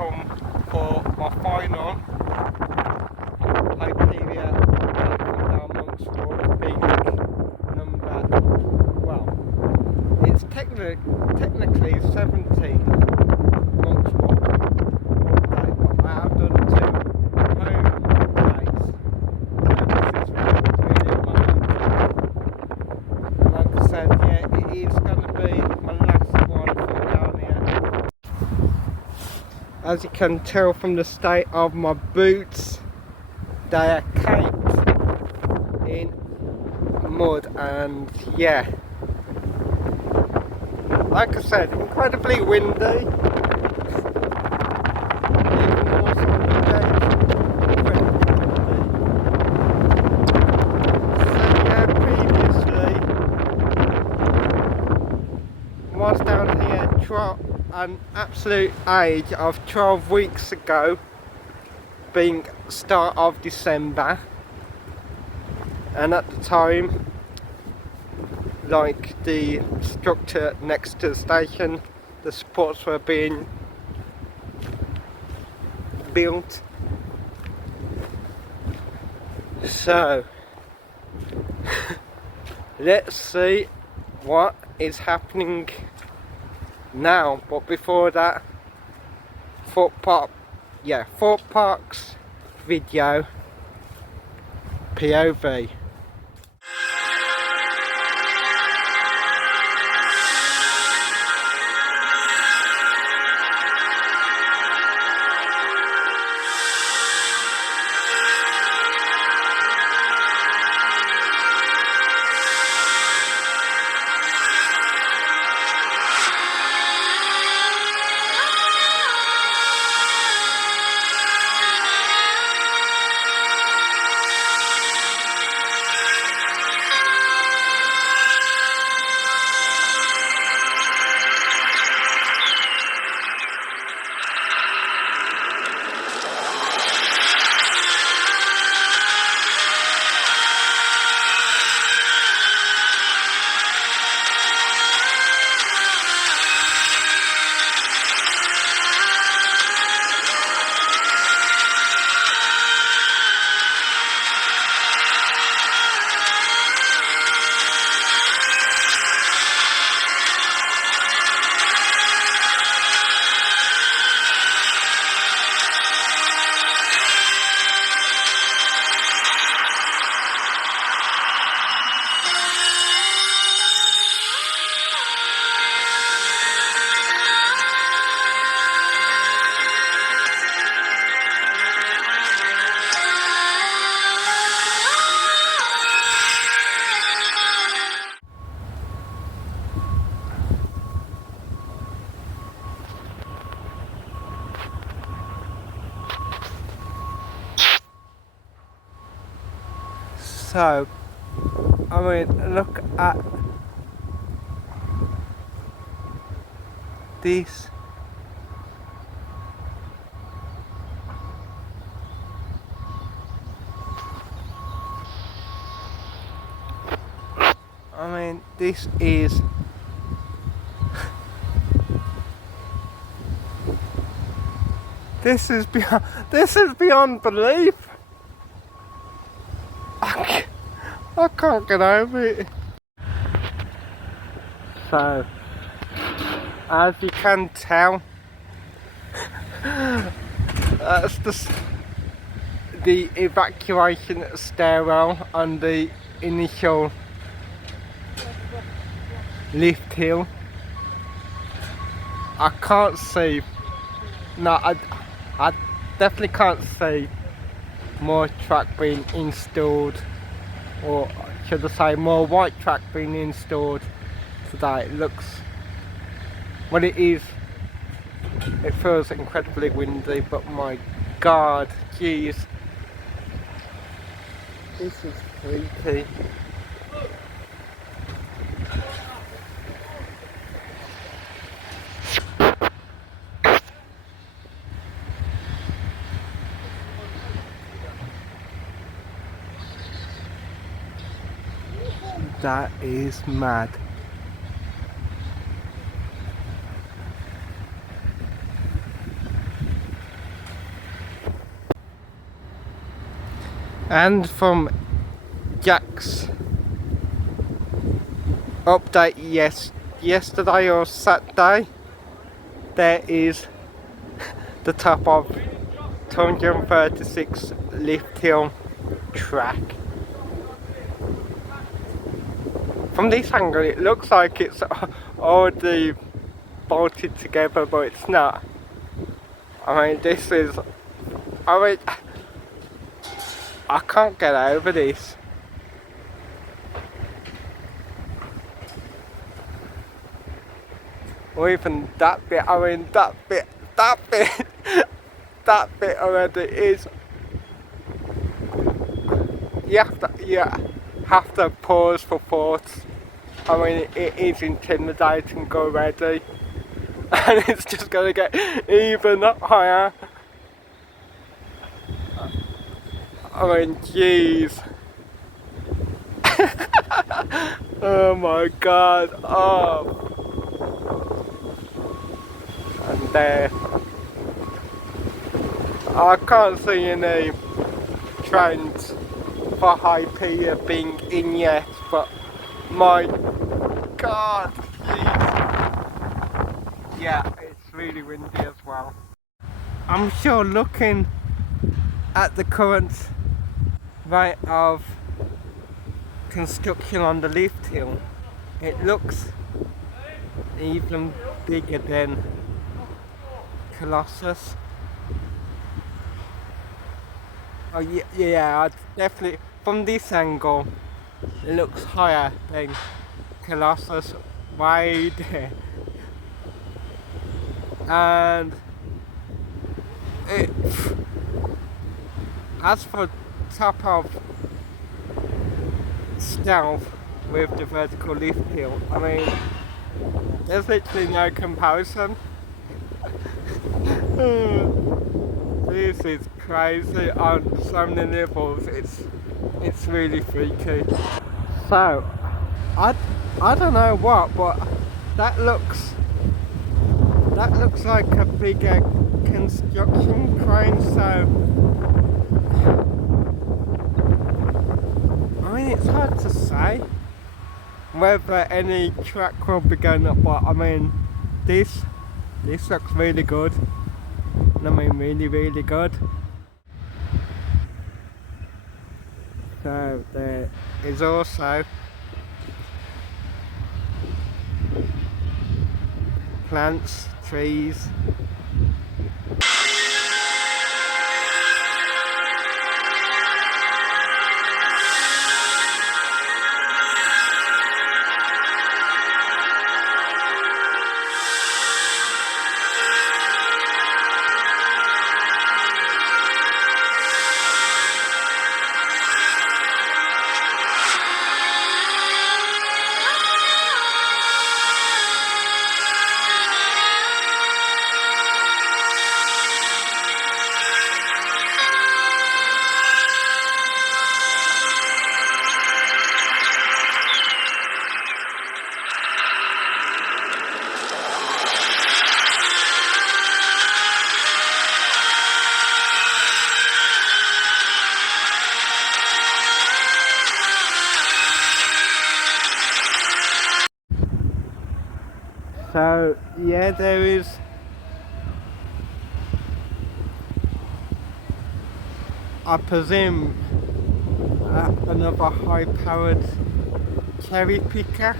come for my final Hyperia Monks Walk, being number, well, it's technically 17 Monks Walk day, but I have done 2 home days, and this is really my mountain. Like I said, yeah, it is going to be my last one from down here. As you can tell from the state of my boots, they are caked in mud, and yeah, like I said, incredibly windy. Even more so on the day, incredibly windy. So yeah, previously was down here an absolute age of 12 weeks ago, being start of December, and at the time, like the structure next to the station, the supports were being built. So let's see what is happening now. But before that, Thorpe Park's video POV. So, I mean, look at this. I mean, this is this is beyond belief. I can't get over it. So, as you can tell, that's the evacuation stairwell on the initial lift hill. I can't see. No, I definitely can't see more track being installed, or should I say more white track being installed today. It looks, well, it feels incredibly windy, but my god, jeez, this is freaky. That is mad. And from Jack's update yesterday or Saturday, there is the top of 236 lift hill track. From this angle it looks like it's already bolted together, but it's not. I mean, this is, I can't get over this. Or even that bit, I mean that bit that bit already is, you have to pause for thoughts. I mean, it is intimidating already, and it's just gonna get even higher. I mean, jeez. Oh my god. Oh. And there. I can't see any trains for Hyperia being in yet, but my god, please. Yeah, it's really windy as well. I'm sure looking at the current rate of construction on the lift hill, it looks even bigger than Colossus. Oh yeah, definitely from this angle it looks higher than Colossus way there. And as for top of stealth with the vertical lift hill, I mean, there's literally no comparison. This is crazy on so many levels. It's really freaky. So I don't know what, but that looks like a bigger construction crane. So I mean, it's hard to say whether any track will be going up, but I mean, this looks really good. I mean, really good. So there is also plants, trees. So yeah, there is I presume another high-powered cherry picker.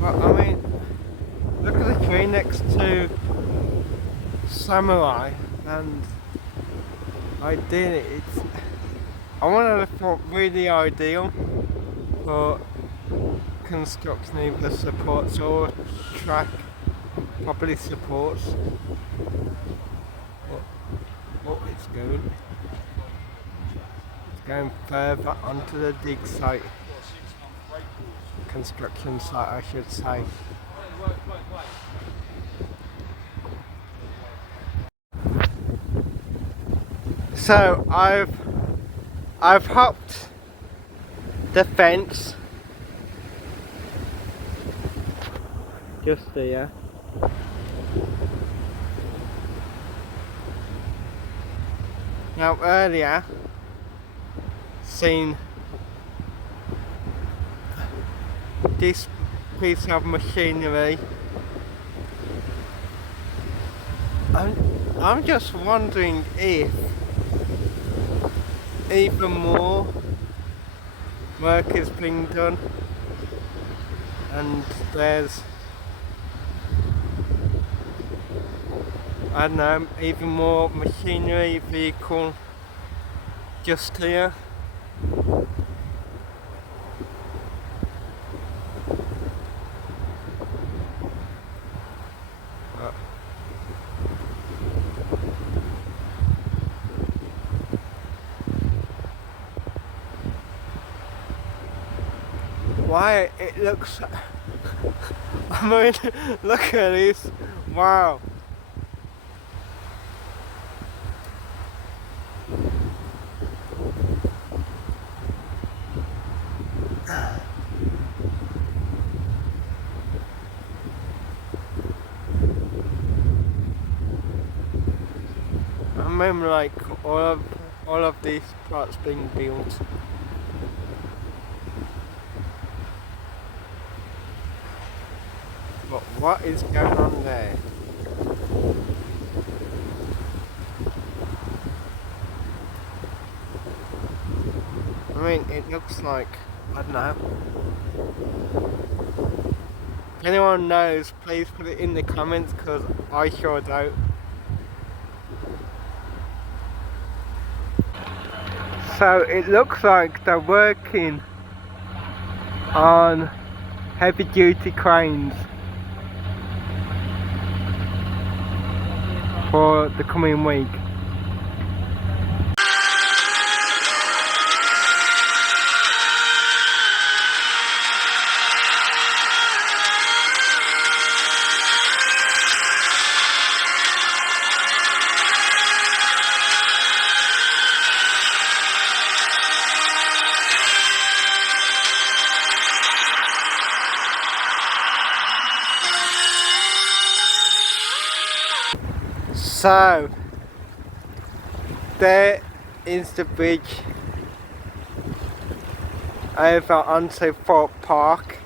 Well, I mean, look at the tree next to Samurai, and ideally I want to look really ideal for construction, either supports or track probably supports. But it's going further onto the dig site, construction site I should say. So I've hopped the fence just there, Now earlier, seen this piece of machinery. I'm just wondering if even more work is being done, and there's, I don't know, even more machinery vehicle just here. Why it looks, I mean, look at this, wow. I remember like all of these parts being built. But what is going on there? I mean, it looks like, I don't know. If anyone knows, please put it in the comments, because I sure don't. So it looks like they're working on heavy duty cranes for the coming week. So there is the bridge over onto Thorpe Park,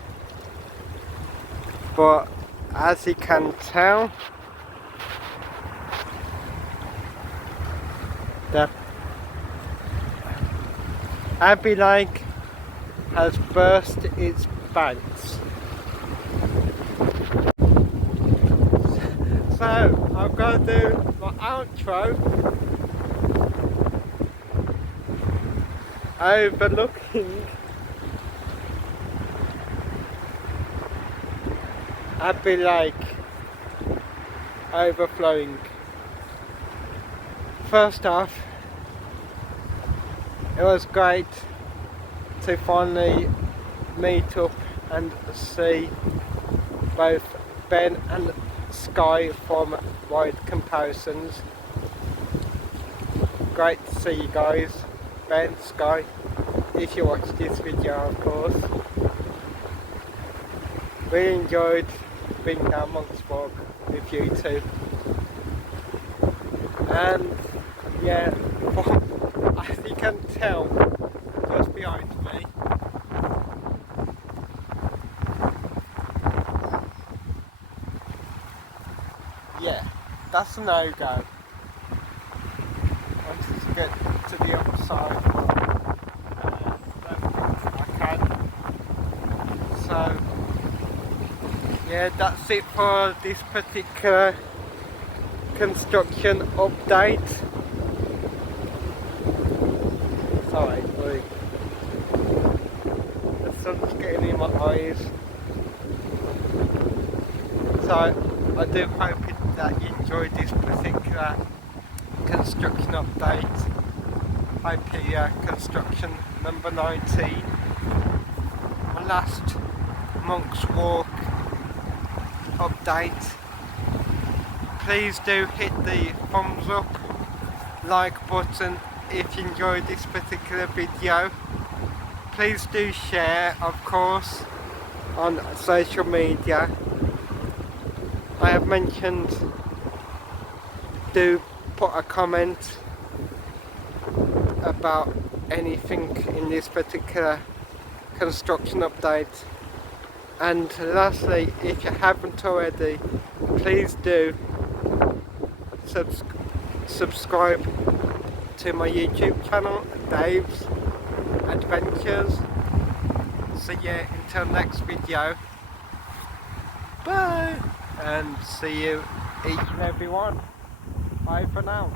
but as you can tell, the Abbey Lake has burst its banks. So I've got to do my outro overlooking Abbey Lake overflowing. First off, it was great to finally meet up and see both Ben and Sky from Ride Comparisons. Great to see you guys, Ben, Sky, if you watch this video of course. Really enjoyed being down Monk's Walk with you two. And yeah, as you can tell just behind me, yeah, that's a no-go. Wanted to get to the other side, but I can. So yeah, that's it for this particular construction update. Sorry, the sun's getting in my eyes. So I do hope that you enjoyed this particular construction update. Hyperia construction number 19. My last Monk's Walk update. Please do hit the thumbs up, like button if you enjoyed this particular video. Please do share, of course, on social media. I have mentioned, do put a comment about anything in this particular construction update. And lastly, if you haven't already, please do subscribe to my YouTube channel, Dave's Adventures. So yeah, until next video, bye, and see you each and every one. Bye for now.